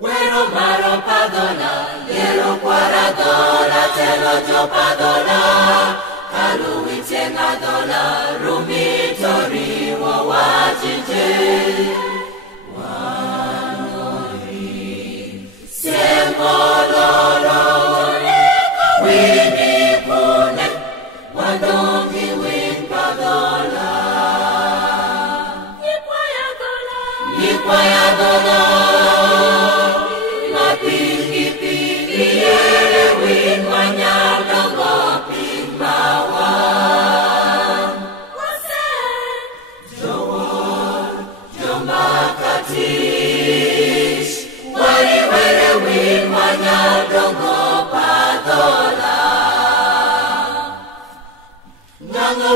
Güero maro padola, yero cuaradola, telojo padola, kaluwi tengadola, rumi tori wo wajije. Wanori, semololo, wini pune, wadongi win padola. Nikwaya dola.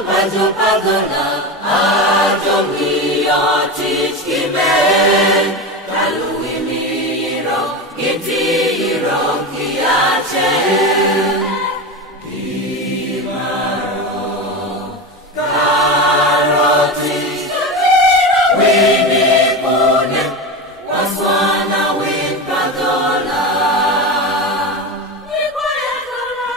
Pajo padola, ajo mio tichkime, kalui miro, gitiro kiache. Kimaro, karoti, wini pune, waswana win padola. Nikwaya dola.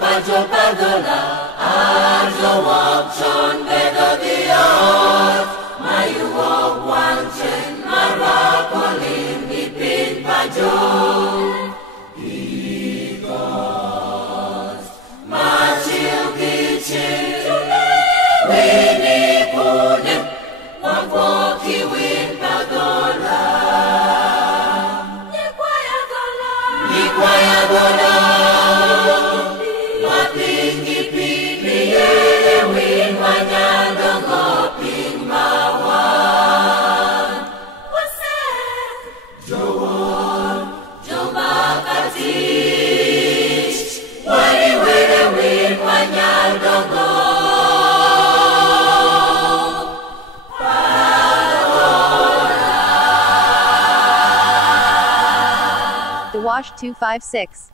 Pajo padola, ajo wapchon bedo diot, mayu wap wanchen marakolim ipin pajo. Ikos, machil kichin, wini punem, wapoki win padola. Nikwaya dola. The Wash 256.